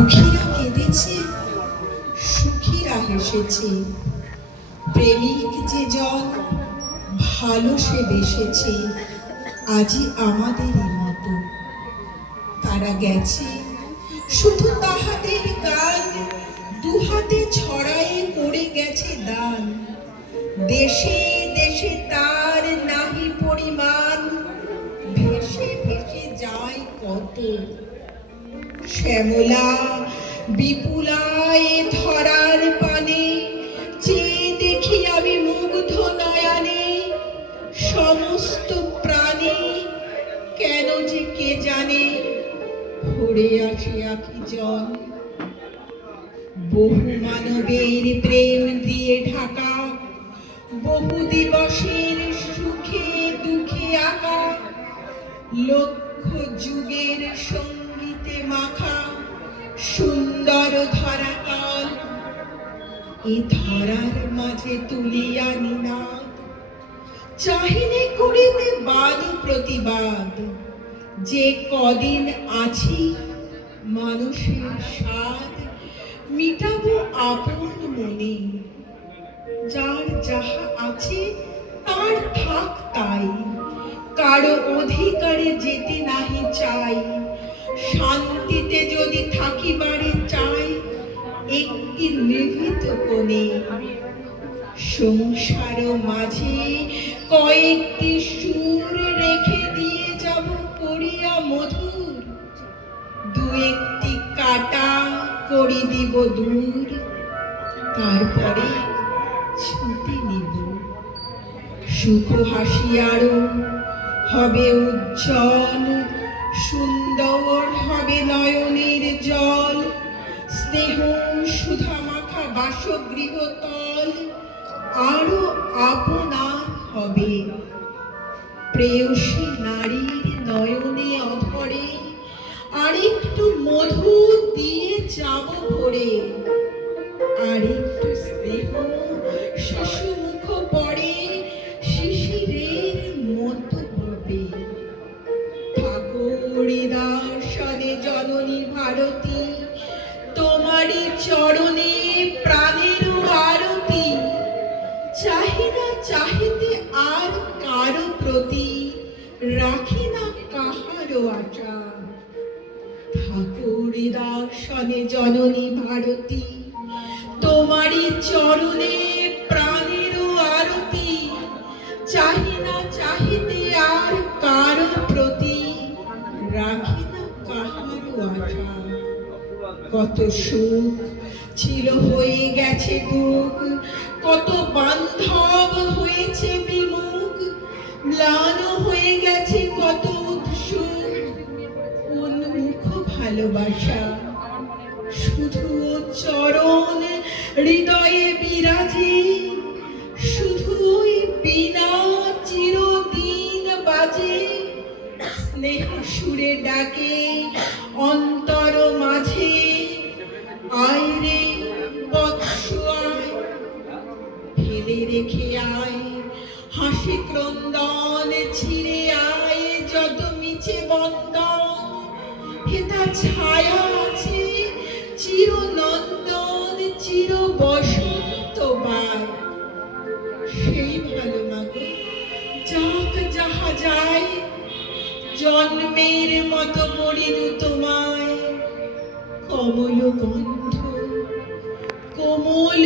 দুঃখীরা কেঁদেছে, সুখীরা হেসেছে, প্রেমিক যে জন ভালো সে বেসেছে, আজি আমাদেরই মতো। তারা গেছে শুধু তাহাদের গান দুহাতে ছড়ায়ে পড়ে গেছে দান। দেশে দেশে তার নাহি পরিমাণ, ভেসে ভেসে যায় কত। শ্যামলা বিপুলা এ ধরার পানে, চেয়ে দেখি আমি মুগ্ধ নয়নে, সমস্ত প্রাণী কেন যে কে জানে ভরে আসে আখি জল। বহু মানবের প্রেম দিয়ে ঢাকা, বহু দিবসের সুখে দুঃখে আঁকা, লক্ষ যুগের সঙ্গীতে মাখা সুন্দর ধরাতল। এ ধরার মাঝে তুলিয়া নিনাদ, চাহিনে করিতে বাদ প্রতিবাদ। যে কদিন আছি মানুষের স্বাদ মিটাবো আপন মনে। যার যাহা আছে তার থাক তাই, কারো অধিকারে যেতে নাহি চাই। শান্তিতে যদি থাকিবারে চাই একটি নিভৃত কোণে। সংসার মাঝে কয়েকটি সুর রেখে দিয়ে যাব করিয়া মধুর। দু একটি কাটা করি দিব দূর, তারপরে ছুটি নিব। সুখ হাসি আরো হবে উজ্জ্বল, সুন্দর হবে নয়নের জল। স্নেহ সুধা মাখা বাসগৃহ তল আরো আপনার হবে। প্রেয়সী নারীর নয়নে অধরে আরেকটু মধু দিয়ে যাব ভরে। আরেকটু স্নেহ শিশু মুখ পড়ে শিশিরের মতো হবে। ঠাকুরে দার্শনে জননী ভারতী, তোমারই চরণে প্রাণের আরতি। চাহি না চাহিতে আর কারো প্রতি, রাখি না কাহারও আশা। ঠাকুরে দার্শনে জননী ভারতী, তোমারই চরণে প্রাণের আরতি। চাহি না চাহিতে আর কারো প্রতি, রাখি না কাহারও আশা। কত সুখ ছিল হয়ে গেছে দুঃখ, কত বান্ধব হয়েছে বিমুখ। ম্লান হয়ে গেছে কত উৎসুক উন্মুখ ভালোবাসা। শুধু চরণ হৃদয়ে বিরাজে, শুধু ওই বিনা চিরদিন বাজে। স্নেহ সুরে ডাকে অন্তর মাঝে, আয় রে বৎস আয়। ফেলে রেখে আয় হাসি ক্রন্দন, ছিঁড়ে আয় যত মিছে বন্দন। হেতা ছায়া আছে চির নন্দন, চির বসন্ত বায়। সেই ভালো মাগো যাক যাহা যায়, জন্মের মতো মরিনু তোমায়। কমল গন্ধ কোমল